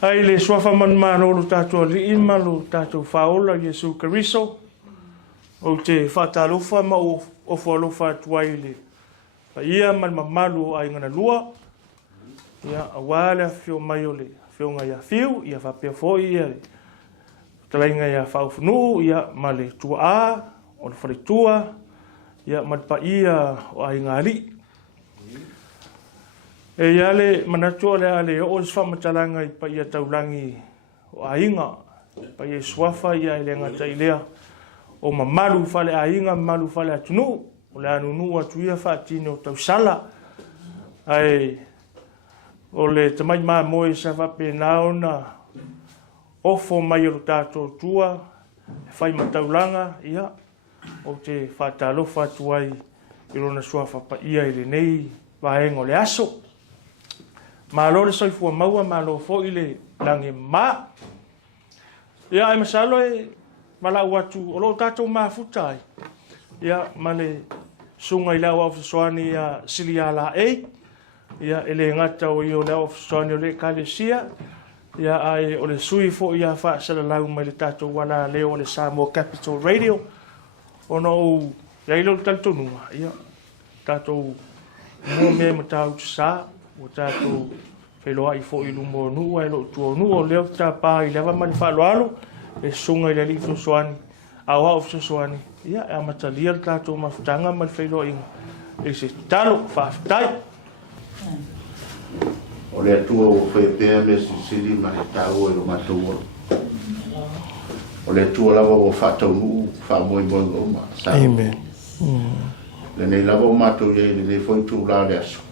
Ai le suafa man manolo tātou li malu tātou whaola Iesu Keriso. O te whatalofa ma o whalofa tuai le. Pa ia man mamalu ai ngana lua. Ia awale fio mai o le fio ngai a fiu. Ia whapea foi ia le. Talainga ia whaufunu'u ia ma le tua a. O le wharitua. Ia man pa ia o ai ngari. E ia le manatua le ale o se whamatalanga i pa ia taulangi o ainga. Pa ia suafa ia i le ngata i lea. O mamalu fale ainga, malu fale atunu'u. O le anunu atu ia whaatine o tausala. Ai, o le tamai maa moe sa wape naona. Ofo mai o tātou tua. Whai mataulanga ia. O te whaatalofa tuai i rona suafa pa ia i le nei. Vaenga o le aso. Malo le soifua maua, malo fo i le lange ma. Ia ai masalo e mala watu o lo tātou mafuta ai. Ia ma le sunga i Leauga fesoasoani ia Sauniga Aloā'ia. Ia ele ngata o i o Leauga fesoasoani o le kalesia. Ia ai o le sui fo ia whaasalalau mai le tātou wala leo o le Sāmoa Capital Radio. Ono o iailo le talitonunga. Ia tātou mua mea matau tu saa. O tātou wheloa i fo i lumo nuu ai lo tuo nuu o leo tā pā i lewa mani whaaloalo e sunga i le li fesoasoani au fesoasoani ia e amatalia le tātou mafutanga mani wheloa inga e se talo whaafitai o le atua o whaipea me sisiri mani tāua i lo matua o le atua lawa o whaatau nuu whaamoe moe ngoma Amen le nei lawa o matua iei le nei fwoi tūla le aso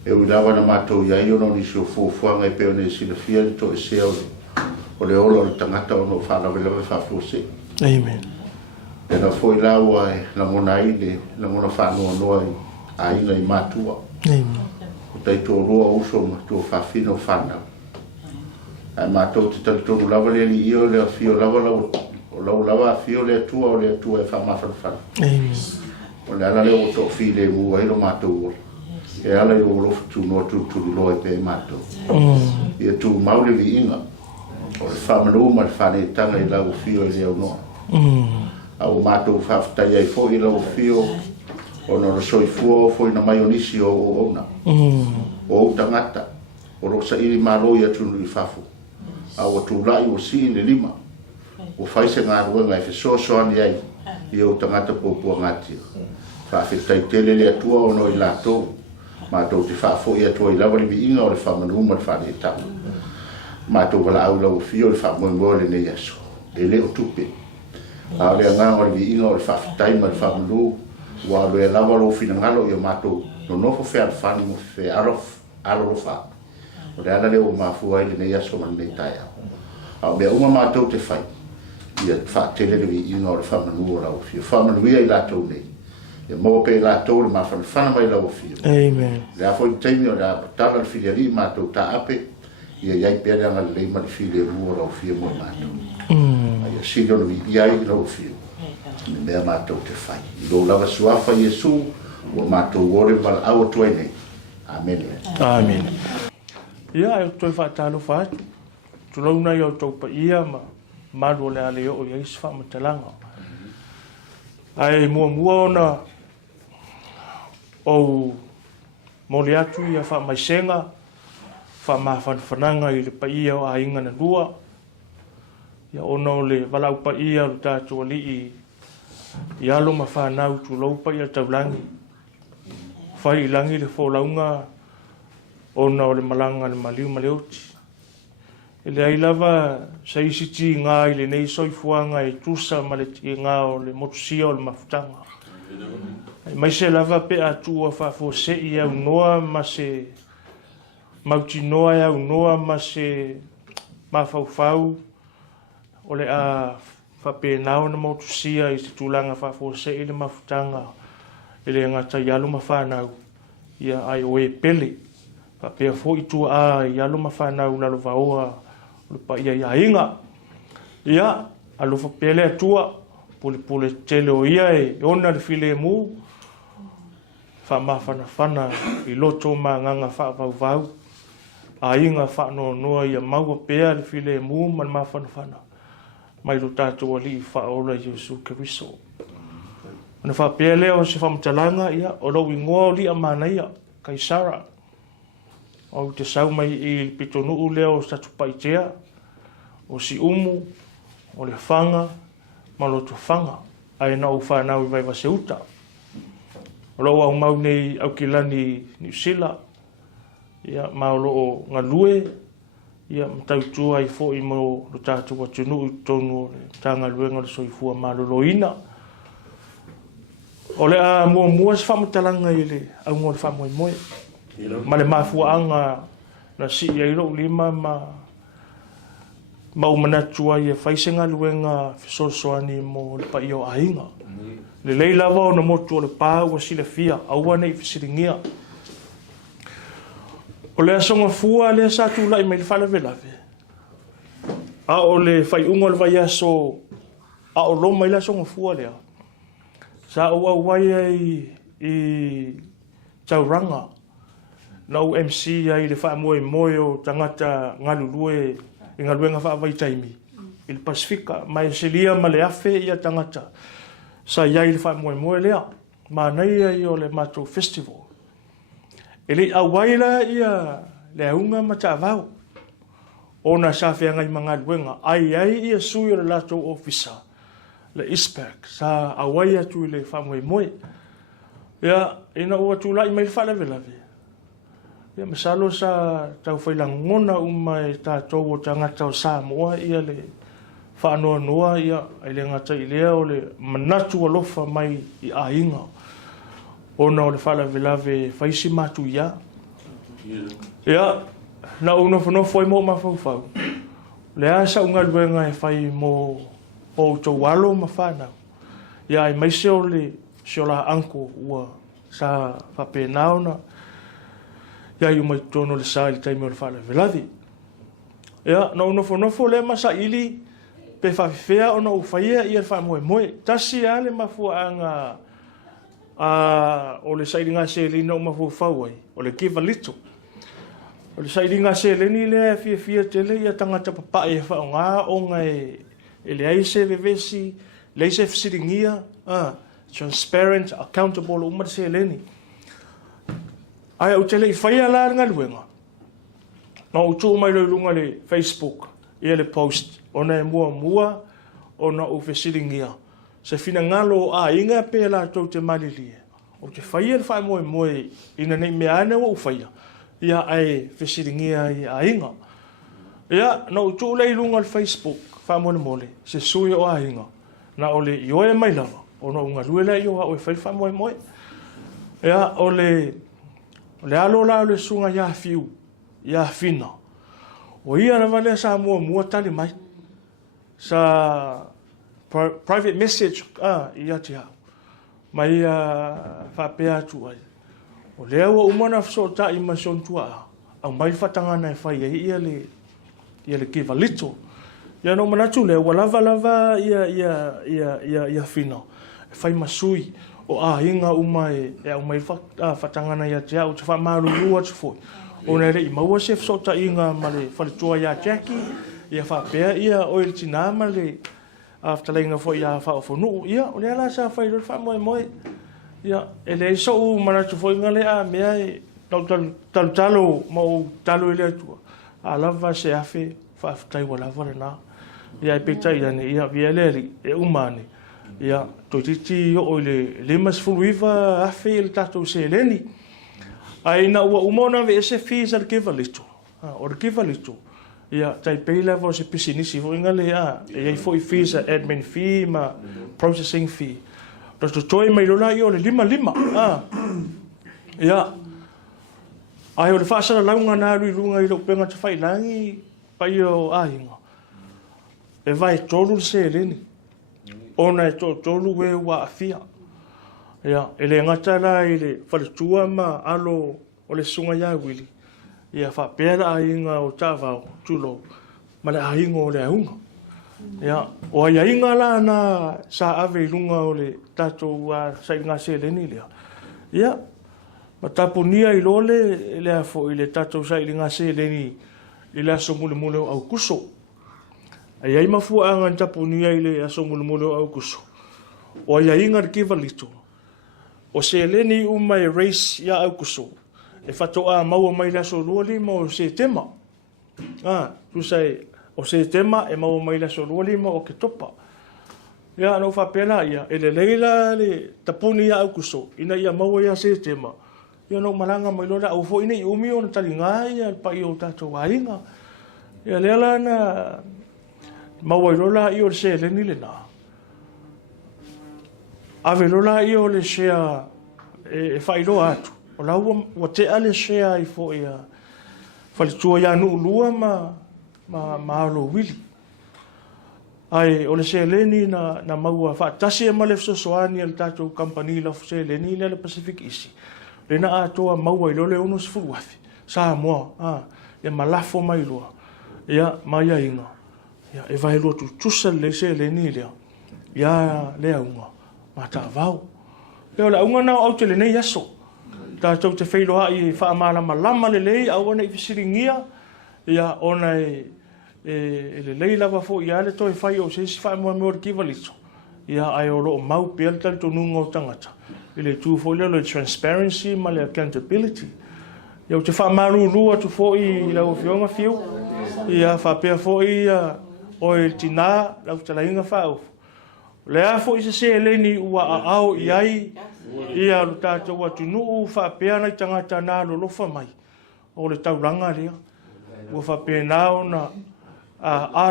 e ulawa na mātou iai ono ni sio fuafuanga i peo nei sila fia ni to e sea o le olo le tangata ono whanawelewe whafose. Amen. E na foi lawa e la ngona ile, la ngona whanua noa i aina i mātua. Amen. O tai tō roa uso ma tō whawhina o whanau. Ai mātou te tali tōru lawa le li io le a fio lawa o lau lawa a fio le atua o le atua e whamawhanawhana. Amen. O le ala le o tō while mua ilo mātou ora. E ala i o lofu tu no tu loe pe mato. Ia tu maule vi inga. O le whamanu ma le whane tanga i lau fio i leo noa. A o mato whaftai ai fo i lau fio. O no rasoi fua o fo i na maionisi o ona. O o tangata. O rosa iri malo i atunu i fafu. A o tu lai o si i le lima. O whaise ngā ruenga e fesoasoani ai. I o tangata pōpua ngātia. Whawhetai tele le atua o no i lātou. Mātou te whaafo i atua i lawa li inga o le whamanu ma le whane tanga. Mātou wala au lau fio le whamoengoa le nei aso. E leo tupe. A le anganga li inga o le whaafitai ma le whamanu. Wa le lawa lo fina ngalo i o mātou no nofo whea le whani mo whea alo wha. O le ala leo mafua i le nei aso ma le nei tai au. A mea unga mātou te whai. Ia whaatele le inga o le whamanu o lau fio. Whamanu ia i lātou nei. E mo pe la tole ma fa fana mai la ofio. Amen. La foi temi o la tala le filiali ma to ta ape. Ia ia pe la le ma le filia mo la ofio mo ma to. Ia si do vi ia i la ofio. Me ma to te fai. Lo la suafa Yesu o ma to ore val au to nei. Amen. Amen. Ia e to fa talo fa. Tu lo na yo to pa ia ma lo le ale o ia is fa matalanga. Ai mua na o mole atu ia wha maisenga, wha mawhanwhananga i le paia o ainga na lua. Ia ono le walau paia o tātua li i alo ma whanau tu lau paia taulangi. Whai ilangi le wholaunga ona o le malanga le maliu maleoti. E le ailawa sa isi ti ngā i le nei soifuanga e tusa ma le ti ngā o le motusia o le mafutanga. Mai se lava pe atua whafo se i au noa ma se mauti noa e au noa ma se mawhauwhau o le a whape nao na motusia i se tūlanga whafo se i le mafutanga i le ngata i alu mawhanau ia ai o e pele whape a fo i tua a i alu mawhanau lalo vaoa o le pa ia i ainga ia alu whapele atua pule tele o ia e ona le file mu wha mawhanawhana i loto ma nganga whaavau ainga whanoa ia maua pea le file mu man mawhanawhana. Mai lo tātou ali whaola Iesu Keriso. Ana whapea leo se whamatalanga ia, o rau ingoa o Li'amanaia Kaisara. O te sau mai i pitonu'u leo sa tupaitea, o si umu, o le whanga, maloto whanga, ai na u whanau i vai waseuta. O rau au mau nei Aukilani New Zealand, ia maolo o ngalue, ia matautua i fo i mo lo tātua tunu i tonu o le tanga luenga le soifua maloloina. O le a mua se whamatalanga i le au ngō le whamoimoe. Ma le mafuanga na si i airo lima ma umanatua i e whaisenga luenga fesoasoani mo le pa i o ainga. Le leilava o na motu o le pāua sile fia, aua nei fisiringia. O le asonga fua le sa tu lai mai le fala velave. A o le fai ungo le vai aso a o loma i le asonga fua lea. Sa ua waia i tauranga. Na MC ai le wha moe o tangata ngalulue i ngaluenga wha vai taimi. I le Pasifika, mai selia ma le afe i a tangata. Sa iai le wha moe lea. Ma nei ai o le Mātou Festival. E le awaila ia Leauga ma Ta'avao. Ona sa whianga i mga luenga. Ai ia sui o le lato officer. Le ISPAC. Sa awai atu i le whamoe. Ia, ina ua tūlai mai le whalawelawe. Ia, masalo sa tau whailangona umai tātou o tangata o Sāmoa ia le whaanoa ia ai le ngata i lea o le manatu alofa mai i ainga. Ona o le whalawelawe whaisi matu ia. Ia, na unofo i mo mawhauwhau. Le asa unga luenga e whai mo o tau alo ma whanau. Ia, i maise o le siola anko ua sa whapenao na. Ia, i umai tono le sa i taimi o le whalawelawe. Ia, na unofo le masa ili pe whawhewhea o na uwhaia i le whamoe. Tasi a le mafuanga o le sairinga selina o mawhauwhau ai, o le Givelittle. O le sairinga selini le fia tele ia tangata papai e whaonga o ngai e le aise le vesi, le aise fsiringia, transparent, accountable o mara selini. Ai au tele i whaia la ngā luenga. Na utu mai lo lunga le Facebook, ia le post, o na e mua, o na u fsiringia. Se fina ngalo a inga pe la tau te māliliu. O te whaia le whae moe ina nei mea ane o whaia. Ia ai fesiringia i a inga. Ia, na utu lei lunga le Facebook, whae mole, se sui o a inga. Na o le ioe mai lava, o na unga luela i o a whae moe. Ia, o le alo la o le sunga ia fiu, ia fina. O ia na vale sa mua tali mai. Sa private message ia te hau. Mai whapea atu ai. O lea ua umana fsota i masion tua au mai whatangana e whai ia le Givelittle. Ia no manatu lea ua lava ia whina. E whai masui o inga umai e au mai whatangana ia te hau te whamarurua te foi. O nei rei maua se fsota inga ma le whalitua ia Jackie. Ia whapea ia oil tina ma le aftalenga fo ia Fa'aofo ia o le ala sa fai lo moe ia ele so manatu fo ngale a mea talo mo talo ile tu ala va se afe fa tai wala na ia peta ia ne ia viele e umani ia to titi o le mas fuluiva afe il tato se leni ai na ua umona ve se fees al Givelittle o Givelittle. Ia, tai peila vo se pisinisi vo ingale ia foi fees admin fee ma processing fee. Rosto toi mai lola i o le lima. Ia, ai o le whaasara launga nā lunga i lo penga te whailangi pai o ainga. E vai tolu se leni. Ona e tolu e wa afia. Ia, ele ngata la i le whaletua ma alo o le sunga ia wili. Ia whapera ainga o Ta'avao tulo, ma le ainga o le aunga. Ia, o ai ainga la na sa ave lunga o le tatou sa inga se leni lea. Ia, Matapunia I lole le fo I le tatou sa I le ngase leni I le aso mule o Aukuso. Ai ai mafuanga tapunia I le aso mule o Aukuso. O ai inga Givelittle. O se leni mai race ya Aukuso. E fatoa maua mai le aso lima o se tema. Tu sai o se tema e maua mai le aso lima o ke topa. Ia no fa pela ia ele leila le tapuni ya Aukuso ina ia maua ia se tema. Ia no malanga mai lola au fo ina I umi o na talinga ia pa I o tatou ainga. Ia lela na maua lola I o se leni le na. Ave lola I o le shea e whailo atu. O lau wa te ale shea I fo ia whalitua ia nuulua mā'au Uili. Ai o le se leni na maua whaatasi e ma le fesoasoani al tatou company la se leni le PacificEzy. Le na atoa maua I lole ono sifuruafi. Sāmoa, ia malafo mai loa. Ia mai ainga. Ia e vai loa tu tusa le se leni lea. Ia Leauga, ma Ta'avao. Ia o le aunga nao au te le nei aso. Tātou te whailoa I whaamalama le lei au ana I fisiringia. Ia ona le lei lava fo ia le toi whai o se si whaamoa mea Givelittle. Ia ai o loo mau pia le talitonunga o tangata. I le tū fo le transparency ma le accountability. Ia o te whaamarurua tu fo I lau fionga fiu. Ia whapea fo I o e tina lau talainga Fa'aofo. Lea fo I se leni ua aao I ai. Ia lo tātou atunu'u whapea nei tangata nā lolofa mai. O le taulanga rea. Ua whapea nāo na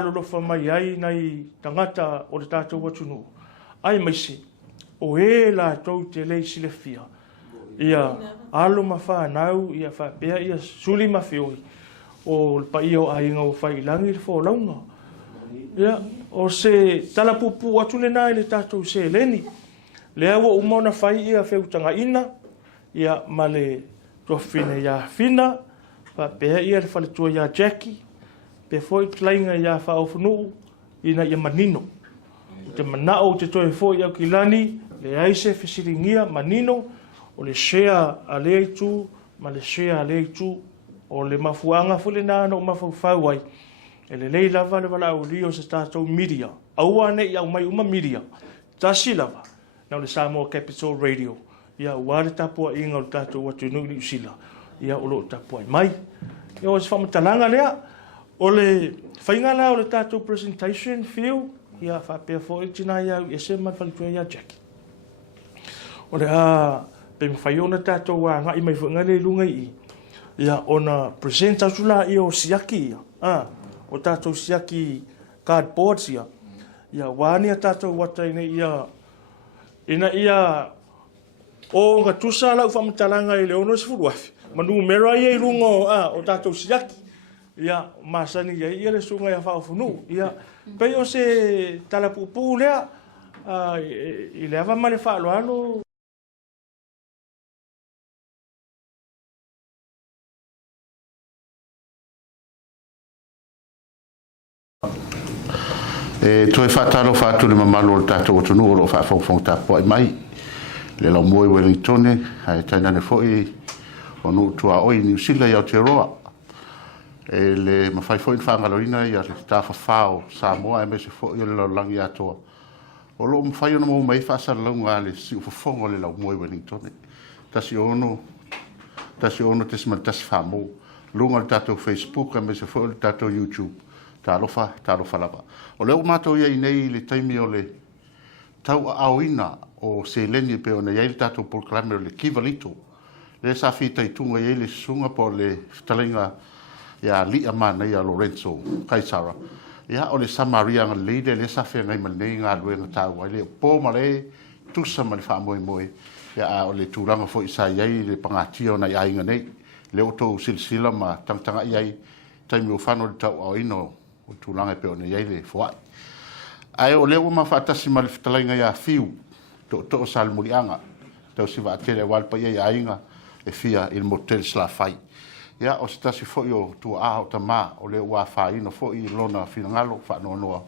lolofa mai ai nei tangata o le tātou atunu'u. Ai maise. O la tau te lei sile fia. Ia alo ma whanau, ia whapea, ia suli ma whioi. O pa ia o ainga o whailangi le wholaunga. Ia, o se talapupu atu le nai le tātou se leni. Lea ua umona whai ia whiutanga ina. Ia ma le tuafine ia fina. Whapea ia le whaletua ia Jackie. Pe foi tlainga ia whaofunu'u. Ina ia manino. Te manao te toe foi Aukilani. Le aise fesiringia manino o le shea a leitu ma le shea a leitu o le mafuanga fule nana o mafau ai e le lei lava le Malaulio se tātou media aua ne ia mai uma media tasi lava na le Sāmoa Capital Radio ia wale tapua inga o tātou atunu'u ni usila ia o lo tapua mai ia o se whamatalanga lea o le whaingala o le tātou presentation fiu ia whapea fo I tina ia i se mai whalitua ia Jackie. O le pe mwhaiona tātou a ngai mai whunga le lunga I. Ia ona presenta sula I o siaki ia. O tātou siaki cardboards ia. Ia wānia tātou wataine ia. Ina ia o ngā tusa lau whamatalanga I le ono si furuafi. Manu mera ia I lunga o tātou siaki. Ia masani ia le sunga ia whaofunu. Ia pei o se talapupu lea. I le ava male whaaloalo. Toe whātalo whātu le mamalo o tātou atunu'u o lo whaafonga tāpua I mai. Le lau moe Wellington, hai tainane foi o nu tua oi New Zealand I Aotearoa. Le mawhai foi whaangaloina I a le tāwhawhao Sāmoa me se foi o le laulangi atoa. O lo mawhai ona mau mai whaasalaunga le si ufafonga le lau moe Wellington. Tasi ono te simali tasi whamo. Lunga le tātou Facebook me se foi le tātou YouTube. Tālofa lava. O leo mātou ia I nei le taimi o le tau'auina o se leni pe o na iai le tātou proclame o le Givelittle. Le sa whita I tunga iai le sunga po le talenga ia Li'amanaia Lorenzo Kaisara. Ia o le Samaria nga leide le sa whengai manei ngā luenga tāu ai le pō ma le tusa ma le whaamoe moe. Ia o le tūranga fo I sa iai le pangatia o na iai nga nei. Le oto silsila ma tangtanga iai taimi o whano le tau'auina o tūlanga pe o na iai le fuai. Ai o leo ma whaatasi ma le whetalainga ia fiu to salmurianga. Tau si waatele walpa ia ainga e fia il motel slafai. Ia o se tasi foi o tua aho ta maa o leo wa whaino foi lona finangalo whanonoa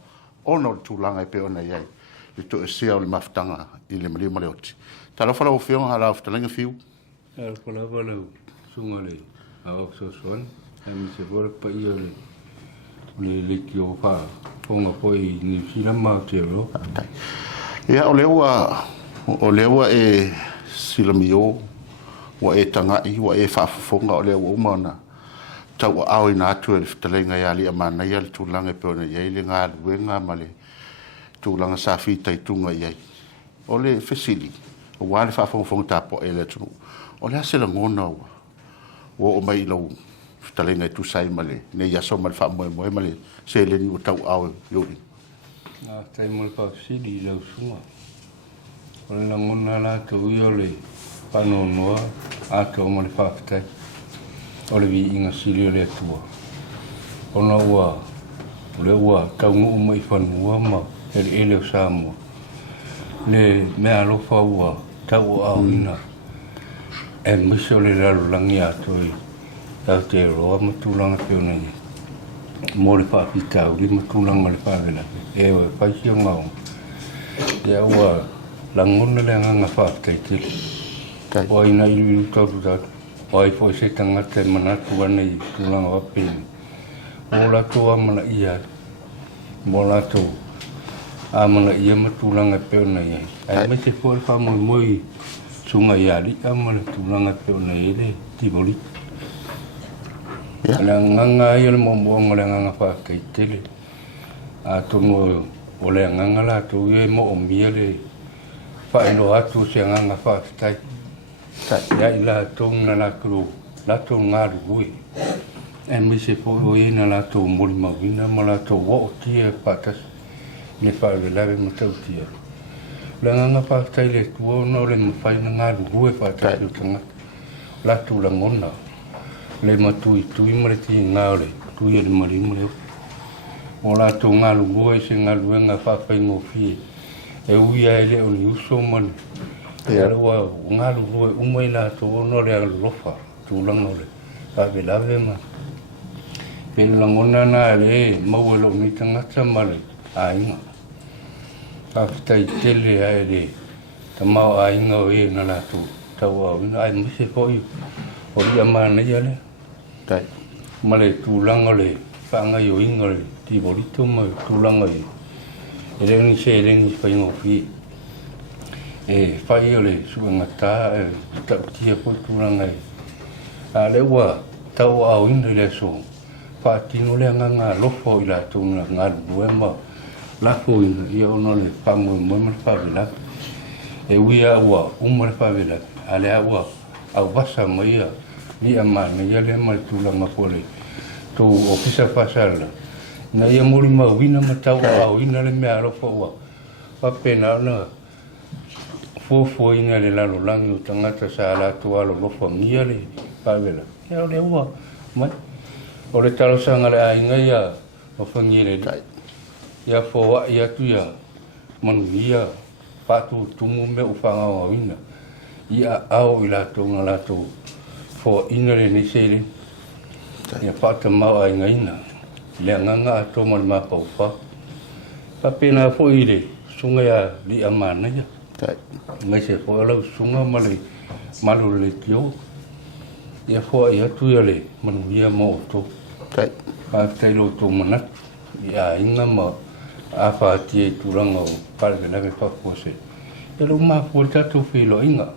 ono le tūlanga pe o na iai. Le to e sea o le maftanga I le malima le oti. Talo whala o whionga hala o whetalainga fiu. Kalau kalau sungai Aukuso se bora pa ia le kio pa ponga poi ni sila ma te ro. Ia o lewa e silamio wa e tangai wa e fa'afofonga o lewa umana tau au ina atu e fitalenga ia Li'amanaia le tūlanga pe ona iai le ngā luenga ma le tūlanga sa fita i tunga iai o le fesili o wale fa'afofonga tapo e le tunu o le asela ngona wa o mai lau fitalenga i tusai ma le ne iaso ma le fa'amoe ma le se le ni o tau au yori Tai mo le PacificEzy lau sunga o le ngona la tau i o le panonoa ato mo le whaafitai o le vi inga siri o le atua ona ua le ua taunuu mai whanua ma ele o Sāmoa le mea alofa ua tau au ina e miso le raro langi ato i tau te roa matulanga peona i mo le whaafitau li matulanga le whaavela e o e paisi o ngau e ua langona le anganga whaafitai tili o ina ilu tau tatu o ai fo se tangata manatu ana i tulanga wapeni mo lato amana ia mo lato amana ia matulanga peona ia ai me te fo fa mo moi sunga ia li amana tulanga peona ia le Givelittle la nganga ia le mo ngala nganga fa kai tele a tono o le nganga la to ia mo o mia le fa ino atu se nganga fa tai ya ila tong na kru la tong ngaru hui e mi se po ina la to mol ma vina ma la to wo tie patas ne fa le lave mo tau tie la nga fa tai le tu no le mo fa na ngaru hui fa tai tu tanga la tu la ngona le ma tu mo le ti ngale tu ye le mari mo le o la to ngaru hui se ngaru nga fa fa mo fi e uia ele o ni uso man ya wa ngalu lo umai na to no le lofa tu lang no le ka be la ve ma pe la ngona na le mo lo mi tanga tsamale ai ka tai tele ai le tama ai no e na la tu tawa ai mi se foi o ia mana ia le tai male tu lang le fa nga yo ingole ti bolito mo tu lang ai ele ni se ele ni fa ngo fi e fai ole suanga ta ta tia po turanga a le wa tau au ina le so fa tino le nganga lofo ila tuna nga duema la fo ina ia ono le pango mo mo fa vela e wia wa umo le fa vela ale wa au vasa mai ni amana ia le mal tulanga pole to ofisa pasala na ia mori ma wina ma tau au ina le mea lofo wa fa pena na fo ina le lalo langi o tangata sa ala tua lo lofo ngia le pavela ia le ua mai o le talo sanga le ainga ia o whangi le dai ia fo wa ia tu ia manu ia patu tumu me o whanga o ina ia au i lato ngā lato fo ina le ni sele ia pata mau ainga ina le nganga ato mali mapau wha papena fo i le sunga ia Li'amanaia mai se fo lau sunga male malu le tio ia fo ia tu ia le manu ia mo to pa tai lo to manat ia inga ma afa tie turanga o pale na me fa fose e lo ma fo tatu filo inga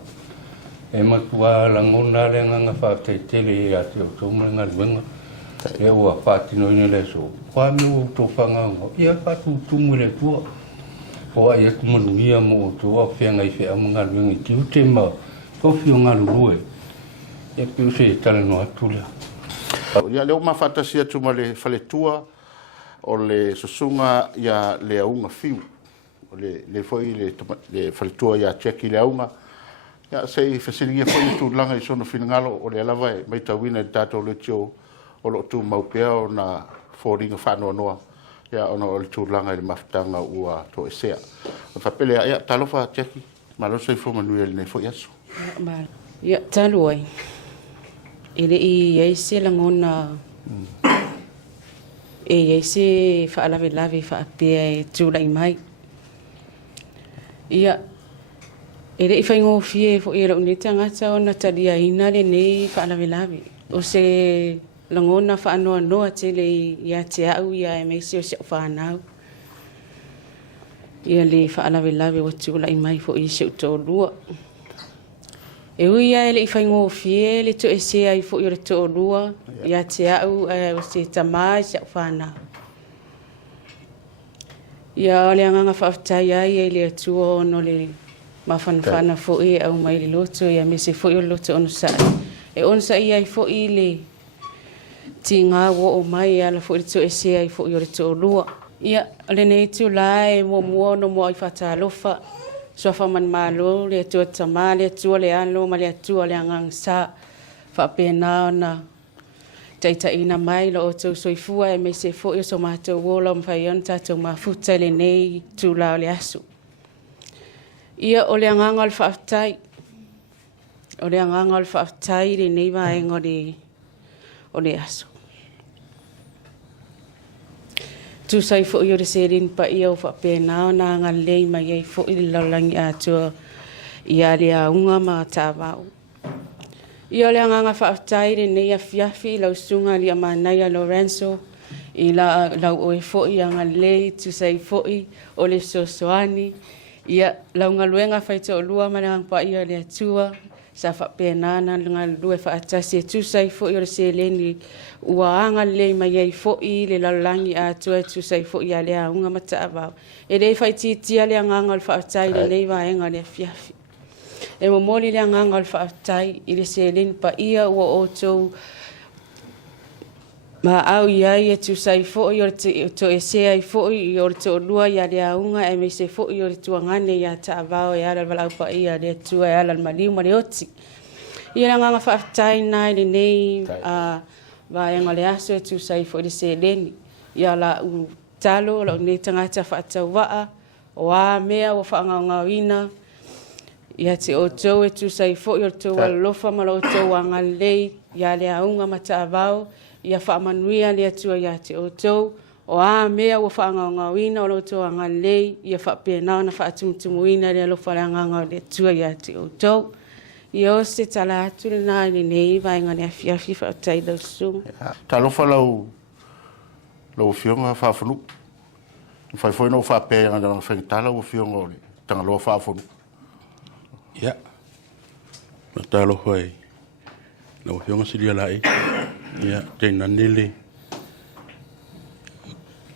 e ma tua la ngona le nga fa tai tele ia te to manga wenga e wa patino ina le so kwa mi to fanga ia pa tu tumu le tua o ia tu manuia mo tu a fenga I fe amanga ngi tu te ma ko fio nga lue e pe se tale no atula ia le ma fantasia tu male fale tua o le susuga ia Leauga fiu o le foi le fale tua ia cheki Leauga ia sei fesilingia foi tu langa I sono finangalo o le lava mai tawina tato le tio o lo tu maupea o na foringa fano noa ya ona o le tūlanga I le mafutanga ua to esea. O whapele ia talofa cheki, malo sei fo manuel nei fo yasu. Ia talo ai. Ele I eise langona e eise whaalave-lave whaapea e tūlai mai. Ia E le whaingo fie fo i rau ni tangata o na taria ina le nei whaalawe. O se langona whaanoa noa te le ia te au ia e meisi o se whanau. Ia le whaalawe o tūla i mai fo i se uto lua. E ui ia le whaingo fie le to e se ai fo i re to lua. Ia te au o se tamai se whanau. Ia le anganga whaafutai ai e le atua ono le mawhanawhana fo i au mai le loto ia me se fo i o loto ono sai. E ono sai ai fo i le ti ngā wo o mai ala fo i le to e se ai fo i o le to lua. Ia le nei tu la e mua mua no mua i whatalofa. So whaman malo le atua tama le atua le alo ma le atua le angang sa whapena na taita ina mai lo o tau soifua e me se fo i o so mātou wola o mwhai on tātou mafuta le nei tu la o le asu. Ia o le anganga o le whaafutai. O le anganga o le whaafutai le nei vaenga o le asu. Tu sai fo i o le serin pa ia o whapena o na ngā lei mai ei fo i le laulangi atua i a le aunga ma Ta'avao. Ia le anganga whaafutai le nei a fiafi lau sunga Li'amanaia Lorenzo i lau oe fo i a ngā lei tu sai fo i o le fesoasoani. Ia launga luenga whaita o lua manang pa ia le atua sa whapena na lunga lue whaatasi e tu sai fo i o le seleni ua anga le mai ei fo i le laulangi atua tu sai fo i a le aunga ma Ta'avao. E le whaiti tia le anganga o le whaafutai le nei vaenga le fiafi. E mo moli le anganga o le whaafutai i le seleni pa ia ua o tau mā'au iai e tu sai fo i o le to e se ai fo i o le to lua i a le aunga e me se fo i o le tuangane i a Ta'avao e ala walau pa ia le tua e ala māliliu ma le oti. I le anganga whaafutai nai le nei vaenga le aso e tu sai fo i le seleni. I ala u talo la nei tangata whaatau waa o a mea o whaangangawina. Ia te o tau e tu sai fo i o le tau alofa ma lo tau anga lei i a le aunga ma Ta'avao. Ia whaamanuia le atua ia te o tau, o a mea ua whaangangawina o lo tau anga lei, ia whapena na whaatumtumuina le alofa le anganga le atua ia te o tau. Ia o se tala atu le nā ni nei vaenga le afiafi whaatai lau sunga. Ta alofa lau fionga whaafunu. Whai foi no whaapea ngā ngā whaingitala ua fionga o le tanga loa whaafunu. Ia. Ta alofa e. Lau fionga siri alai. Ia, teina nele.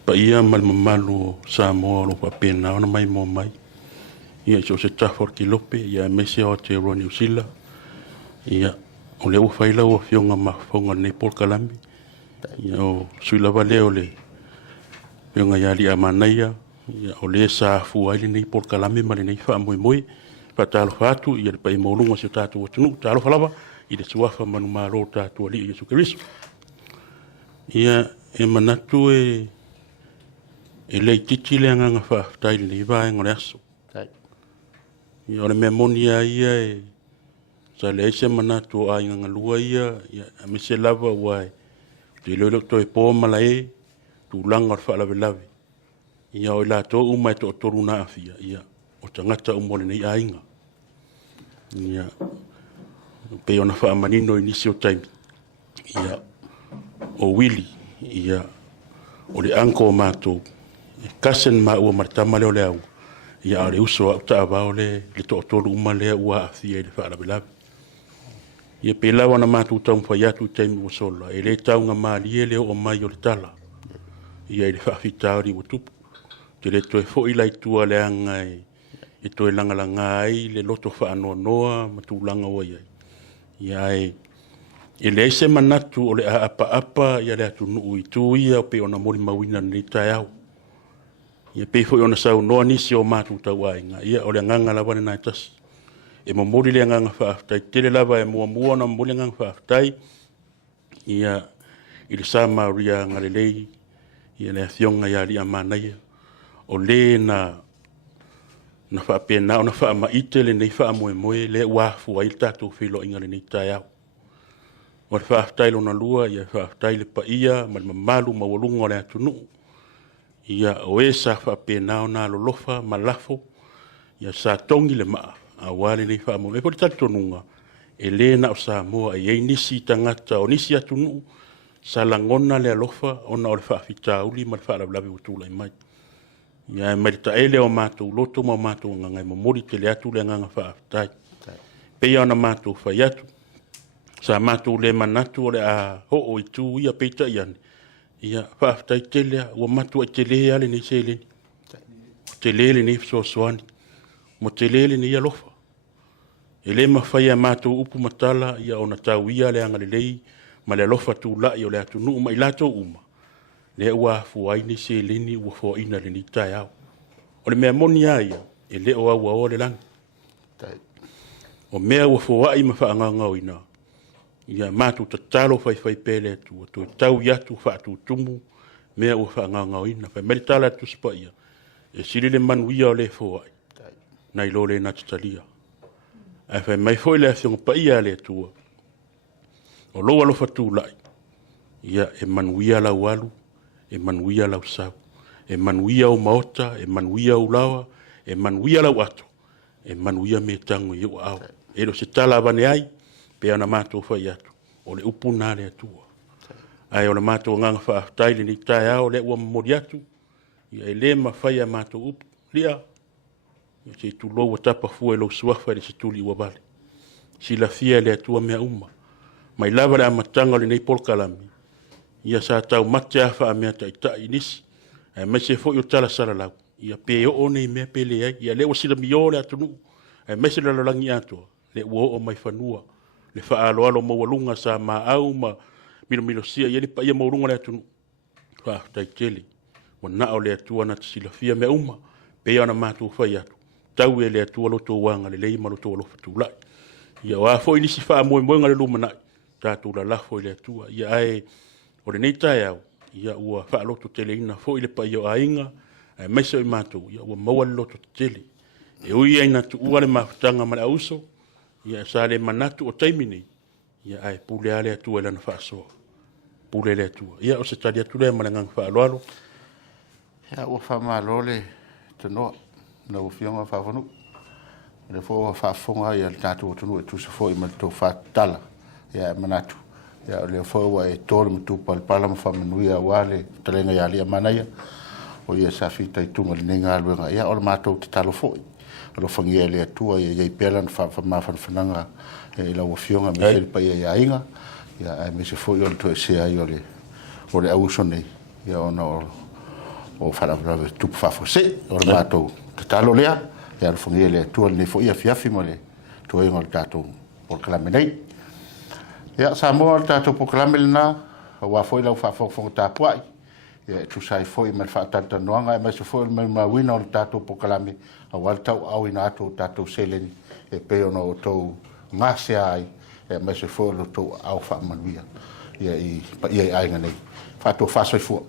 Pa ia malmamalu o Sāmoa lo papena ona mai mo mai. Ia so se tafor kilope, ia mese o te roa New Zealand. Ia, o le uwhaila o fionga mafonga nei Polkalami. Ia o suila vale o le fionga ia Li'amanaia. Ia o le Sāfu Uili nei Polkalami ma le nei wha moi moi. Pa talo whatu, ia le pa i maulunga se tātou atunu'u, talo whalawa. I le suafa manu maro tātua li i Jesu Keriso. Ia e manatu e lei titi le anganga whaafutai le iwaenga le aso. Ia o le mea moni a ia e sa le eise manatu o ainga ngalua ia a me se lava uai. Te lolo to e pō mala e tu langa o whaalawe lawe. Ia o la tō umai to o toru na awhia. Ia o tangata umole nei ainga. Ia pe ona whaamanino i nisi o taimi. Ia o Willi, ia o le anko o mātou. Kasen ma ua maritama leo leau. Ia o le uso au Ta'avao le to tolu uma lea ua awhia i le whaalawe lawe. Ia pe lawa na mātou tau mwhai atu i taimi o sola. E le tau ngā mālie leo o mai o le tala. Ia i le whaafitaori o tupu. Te le toe fo i lai tua le anga e toe langalanga ai le loto whaanoa noa ma tūlanga o iai. Ia e le eise manatu o le apa ia le atunu'u i tū ia o pe ona mori mawina ni tai au. Ia pe foi ona sau noa nisi o mātu tau ainga. Ia o le nganga lawane nai tasi. E mamori le nganga whaaftai. Tele lava e mua na mamori le nganga whaaftai. Ia i le Sāmaria ngalelei. Ia le afionga ia Li'amanaia. O le na whaapena o na whaamaite le nei whaamoe le wafu ai tātou whilo inga le nei tai au. O le whaaftai lo na lua, ia whaaftai le pa ia, ma le mamalu mawalunga o le atunu'u. Ia o e sa whaapena o na lolofa, ma lafo, ia sa tongi le maa, a wale nei wha e pori tatonunga e le na o Samoa e ei nisi tangata o nisi atunu'u sa langona le alofa ona o le whaafitauli ma le whaalaulawi utula i mai. Ia e marita ele o mātou loto ma mātou ngangai mamori te le atu le nganga whaafitai. Pea ona mātou whai atu. Sa mātou le manatu o le a ho i tū ia peita i ane. Ia whaafitai te lea ua mātou ai te lea ale nei se leni. Te lele nei fesoasoani. Mo te lele nei alofa. E le mawhai a mātou upu matala ia ona tau ia le anga le lei ma le alofa tū lai o le atunu'u ma i lato uma. Le ua fuai ni se leni ua fua ina le ni tai au. O le mea moni aia e le o au o le langi. O mea ua fua ai ma whaangangau ina. Ia mātou tatalo whai pele atu. Toi tau iatu whaatu tumu mea ua whaangangau ina. Whai meritala atu spa ia. E siri le manuia o le fua ai. Nai lo le natatalia. Ai whai mai foi le afionga pa ia le atua. O loa lo fatu lai. Ia e manuia lau alu, e manuia lau sau. E manuia o maota, e manuia o lawa, e manuia lau ato. E manuia me tango i o au. E lo se tala vane ai, pe ana mātou whai atu. O le upuna le atua. Ai o le mātou nganga whaaftai le ni tai au le ua mamori atu. Ia e le ma whai a mātou upu. Lia. Ia se tu lo tapa fua e lo suafa le se tuli ua vale. Si la fia le atua mea uma. Mai lava le amatanga le nei polkalami. Ia sa tau mate afa a mea tai nisi. Ai mai se fo i o tala sara lau. Ia pe o nei mea pele ai. Ia le o sila mio le atunu'u. Ai mai se lalolangi atua. Le ua o mai fanua. Le whaaloalo maualunga sa mā'au ma milo sia. Ia li pa ia maurunga le atunu'u. Tai tele. Wa nao le atua na sila fia mea uma. Pe ia na mātou whai atu. Tau e le atua loto wanga le leima loto alofa tūlai. Ia o a fo i nisi wha moe moenga le lumanai. Tātou la lafo i le atua. Ia ai o le nei tai au. Ia ua wha loto tele ina fo i le pa ia o ainga. Ai maisa i mātou. Ia ua maua le loto tele. E ui ai natu ua le mawhitanga ma le Aukuso. Ia sa le manatu o taimini. Ia ai pule a le atua e lana wha soa. Pule le atua. Ia o se tali atu le malangang wha aloalo. Ia ua wha malo le tanoa. Na ufionga whawhanu. Le fo whawhonga ia le tātou tunu e tusa fo i ma tō whātala. Ia manatu. Ia le fo e tōle ma tūpa le palama whamanuia wale talenga ia Li'amanaia. O ia sa fita i tunga le nenga aluenga. Ia o le mātou te talo fo i. O lo whangia le atua ia iei pēlan whamawhanwhananga e la ufionga me se pa ia aiga. Ia ai me se fo i o le tō e sea i o le Aukuso nei. Ia ona o whanawhananga tupu whawhose. O le mātou te talo lea, ia whangia le tua le fo ia fiafi mo le tua ingo le tātou Aukilani nei. Ia Samoa le tātou Aukilani na, wa foi lau whawhonga tāpuai. Ia tu sai foi me whaatata noanga, e mai se foi me mawina o le tātou Aukilani, a wale tau au ina ato tātou seleni, e peo no o tau ngase ai, e mai se foi lo tau au whamanuia. Ia i ainga nei. Whātou whasoi fua.